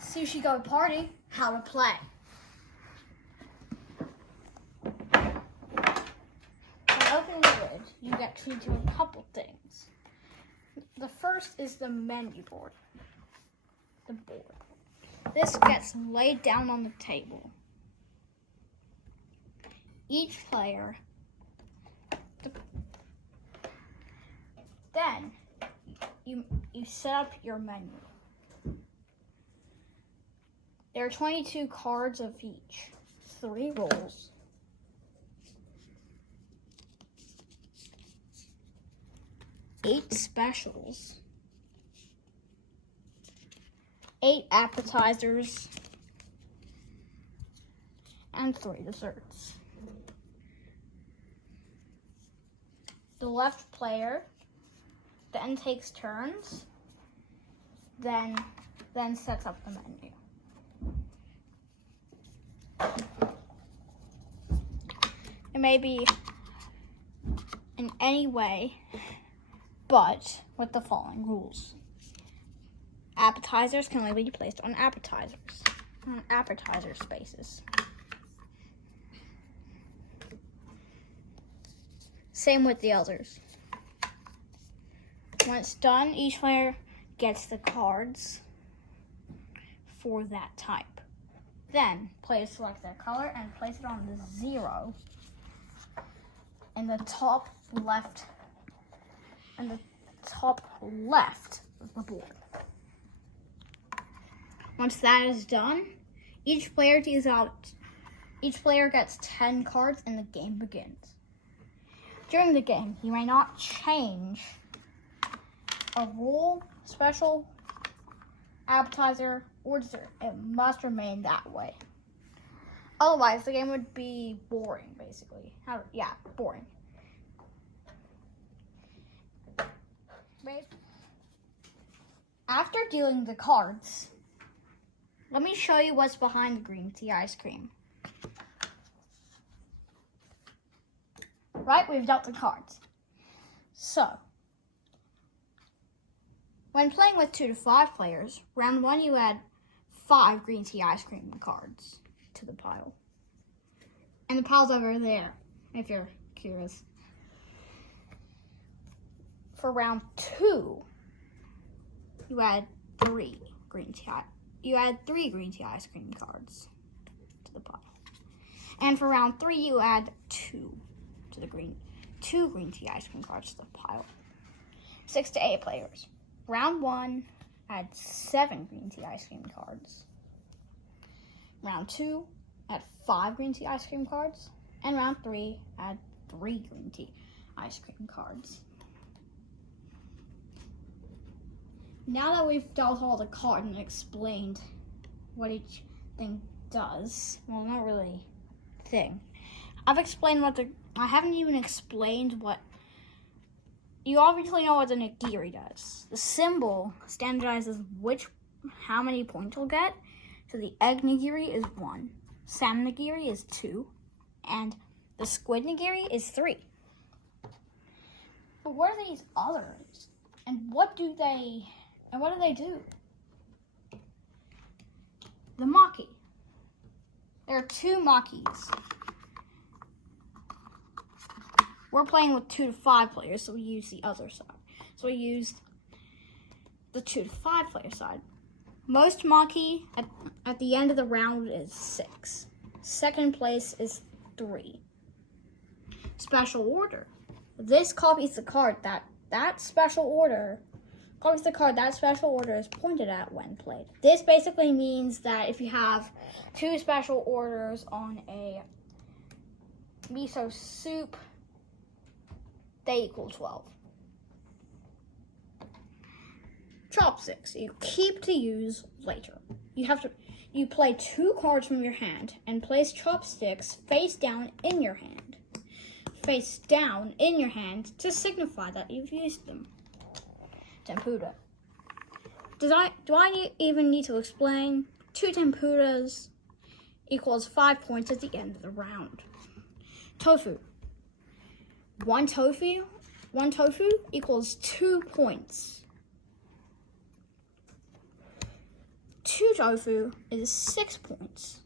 Sushi Go Party, how to play. When opening the lid, you get treated to a couple things. The first is the menu board. The board. This gets laid down on the table. Each player. Then you set up your menu. There are 22 cards of each, 3 rolls, 8 specials, 8 appetizers, and 3 desserts. The left player then takes turns, then sets up the menu. It may be in any way, but with the following rules. Appetizers can only be placed on appetizer spaces. Same with the others. When it's done, each player gets the cards for that type. Then, players select their color and place it on the 0 in the top left of the board. Once that is done, each player gets 10 cards and the game begins. During the game, you may not change a roll, special, appetizer, or dessert. It must remain that way. Otherwise, the game would be boring, basically. Boring. After dealing the cards, let me show you what's behind the green tea ice cream. Right, we've dealt the cards. So, when playing with 2 to 5 players, round 1 you add 5 green tea ice cream cards to the pile. And the pile's over there, if you're curious. For round 2, you add 3 green tea ice cream cards to the pile. And for round 3, you add 2 green tea ice cream cards to the pile. 6 to 8 players. Round 1, add 7 green tea ice cream cards. Round 2, add 5 green tea ice cream cards. And round 3, add 3 green tea ice cream cards. Now that we've dealt all the cards and explained what each thing does, well, not really thing. I haven't even explained what. You obviously know what the nigiri does. The symbol standardizes how many points you'll get. So the egg nigiri is 1, salmon nigiri is 2, and the squid nigiri is 3. But what are these others? And what do they do? The maki. There are 2 makis. We're playing with 2 to 5 players, so we use the other side. So we used the 2 to 5 player side. Most maki at the end of the round is 6. Second place is 3. Special order. This copies the card that special order is pointed at when played. This basically means that if you have 2 special orders on a miso soup, they equal 12. Chopsticks. You keep to use later. You play 2 cards from your hand and place chopsticks face down in your hand. Face down in your hand to signify that you've used them. Tempura. Do I even need to explain? 2 tempuras equals 5 points at the end of the round. Tofu. One tofu equals 2 points. 2 tofu is 6 points.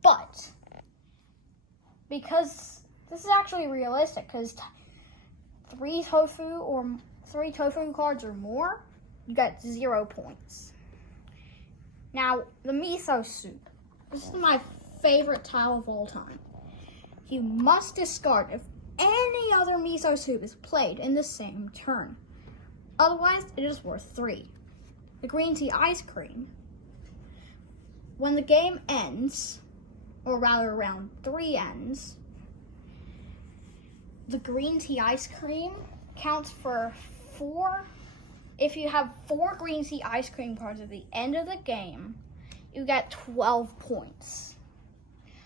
But because this is actually realistic, because 3 tofu cards or more, you get 0 points. Now, the miso soup. This is my favorite tile of all time. You must discard if any other miso soup is played in the same turn. Otherwise, it is worth 3. The green tea ice cream. When the game ends, or rather round 3 ends, the green tea ice cream counts for 4. If you have 4 green tea ice cream cards at the end of the game, you get 12 points.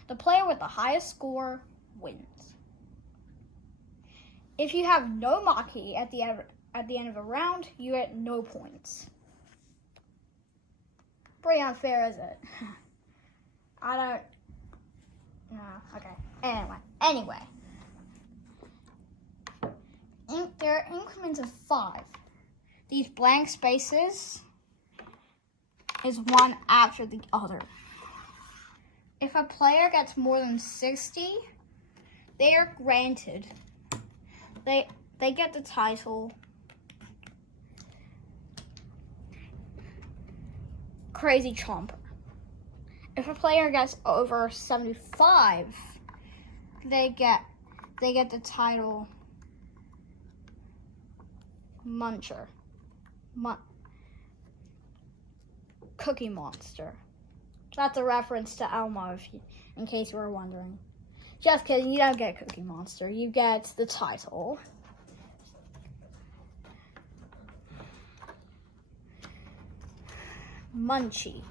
The player with the highest score wins. If you have no maki at the end of a round, you get no points. Pretty unfair, is it? I don't. No. Okay. Anyway. There are increments of 5. These blank spaces is one after the other. If a player gets more than 60, they are granted. They get the title Crazy Chomper. If a player gets over 75, they get the title Muncher. Cookie Monster. That's a reference to Elmo, in case you were wondering. Just kidding, you don't get Cookie Monster. You get the title. Munchie.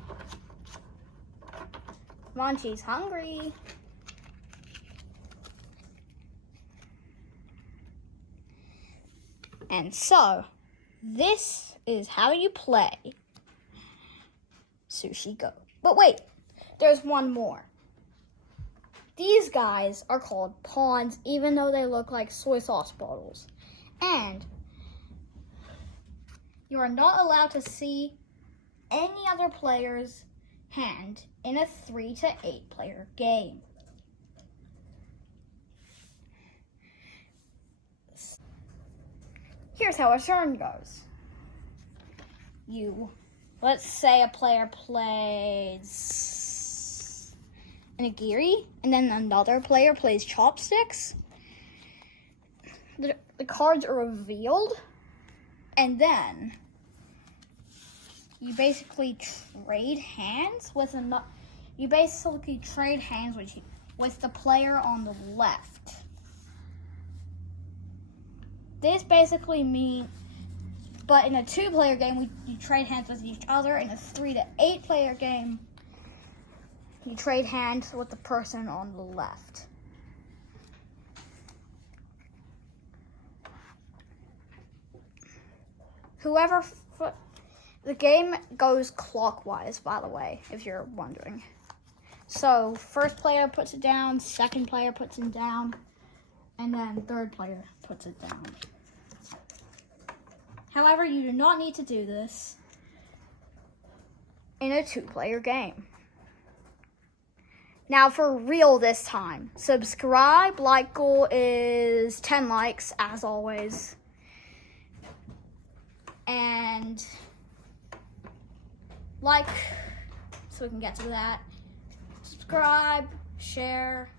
Munchie's hungry. And so, this is how you play Sushi Go. But wait, there's one more. These guys are called pawns, even though they look like soy sauce bottles. And you are not allowed to see any other player's hand in a 3 to 8 player game. Here's how a turn goes. Let's say a player plays nigiri, and then another player plays chopsticks. The cards are revealed, and then you basically trade hands with the player on the left. This basically means, but in a 2-player game, you trade hands with each other. In a 3 to 8 player game, you trade hands with the person on the left. The game goes clockwise, by the way, if you're wondering. So, first player puts it down, second player puts it down, and then third player puts it down. However, you do not need to do this in a 2-player game. Now, for real this time, subscribe. Like goal is 10 likes, as always. And like, so we can get to that. Subscribe, share.